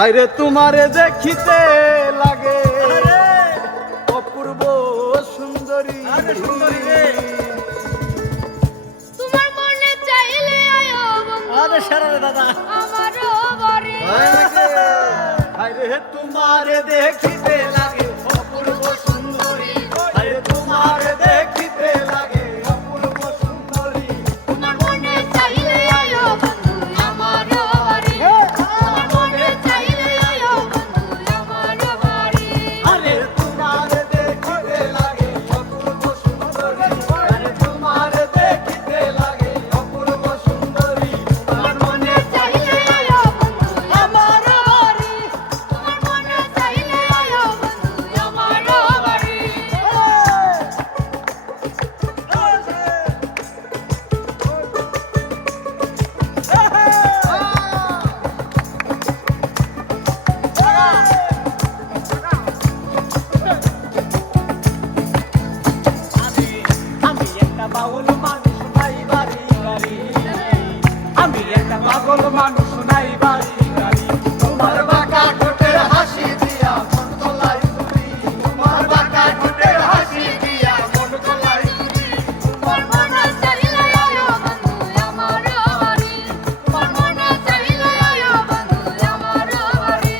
হায়রে তোমারে দেখিতে লাগে অপূর্ব সুন্দরী। তোমার মনে চাইলে আয়ো বন্ধু আরে সারা দাদা আমারও বাড়ি। হায়রে তোমারে দেখিতে লাগে অপূর্ব সুন্দরী। হায়রে তোমারে দেখিতে লাগে অপূর্ব সুন্দরী। তোমার মনে চাইলে আয়ো বন্ধু আমারও বাড়ি। তোমার মনে চাইলে আয়ো বন্ধু আমারও বাড়ি। আরে তোমারে দেখিতে লাগে অপূর্ব সুন্দরী। আরে তোমারে দেখিতে লাগে অপূর্ব সুন্দরী। তোমার মনে চাইলে আয়ো বন্ধু আমারও বাড়ি। তোমার মনে চাইলে আয়ো বন্ধু আমারও বাড়ি। আমি একটা পাগল মানুষ নাই বাড়ি গাড়ি আমি একটা পাগল মানুষ নাই বাড়ি গাড়ি তোমার বাঁকা ঠোঁটের হাসি দিয়া মন গলায় তুলি। তোমার বাঁকা ঠোঁটের হাসি দিয়া মন গলায় তুলি। তোমার মনে চাইলে আয়ো বন্ধু আমারও বাড়ি। তোমার মনে চাইলে আয়ো বন্ধু আমারও বাড়ি।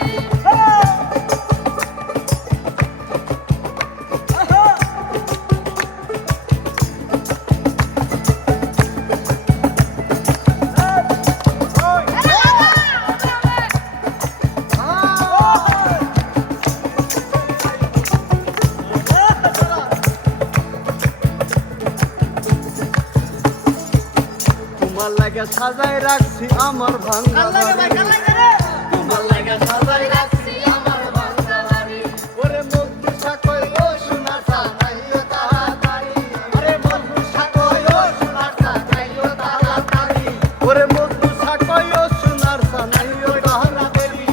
তোমার লাগা সাজায় রাখছি আমার ভাঙা বাড়ি। তোমার লাগা সাজায় রাখছি আমার ভাঙা বাড়ি। ওরে মধুসা কই ও সোনার সানাইও তাড়াতাড়ি। আরে মধুসা কই ও সোনার সানাইও তাড়াতাড়ি। ওরে মধুসা কই ও সোনার সানাইও তাড়াতাড়ি।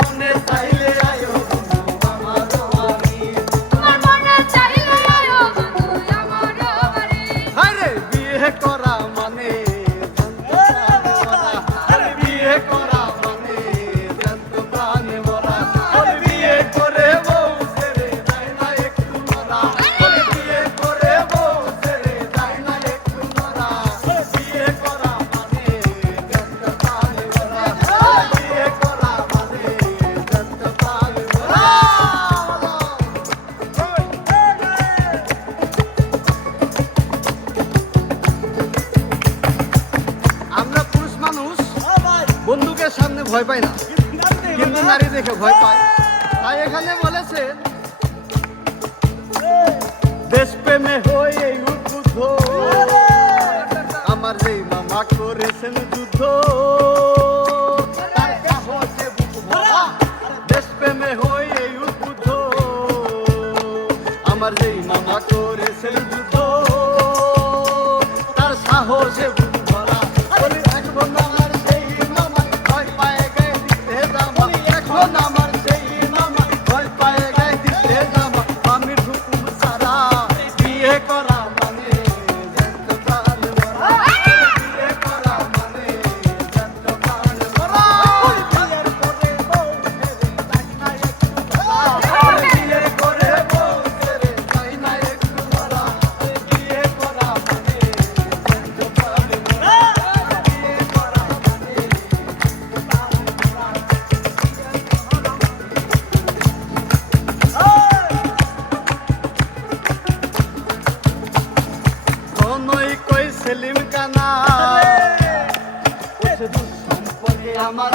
মনে চাইলে আয়ো বন্ধু আমার বাড়ি। তোমার মনে চাইলে আয়ো বন্ধু আমারও বাড়ি। আরে বিয়ে করা মানে আরে বিয়ে করা মানে জানতো প্রাণে মরা। আরে বিয়ে করে বউ ছেড়ে যায় না একটু মরা। আরে বিয়ে করে বউ ছেড়ে যায় না একটু মরা। বিয়ে করা মানে জানতো প্রাণে মরা। বিয়ে করা মানে জানতো প্রাণে মরা। আমরা পুরুষ মানুষ বন্দুকের সামনে ভয় পাই না, কিন্তু নারী দেখে ভয় পায়। তাই এখানে বলেছে দেশপ্রেমে হয়ে উদ্বুদ্ধ আমার যেই মামা করেছেন যুদ্ধ। তার সাহসে বুক ভরা। দেশপ্রেমে হয়ে উদ্বুদ্ধ আমার যেই মামা করেছেন যুদ্ধ। তার সাহসে বুক ভরা। বলি এখন আমার সেই মামা ভয় পায়ে গায়ে দিতে জামা। এখন আমার সেই মামা ভয় পায়ে গায়ে দিতে জামা। আমি হুকুম সারা বিয়ে করা মানে জানতো প্রাণ মরা। বিয়ে করা মানে জানতো প্রাণ মরা। বিয়ের করে বউ ছেড়ে যায় না একটু মরা। বিয়ে করে বউ ছেড়ে যায় না একটু মরা। বিয়ে করা মানে জানতো প্রাণ মরা। বিয়ে করা মানে কোনই কই সেলিম কানা সম্পর্কে আমার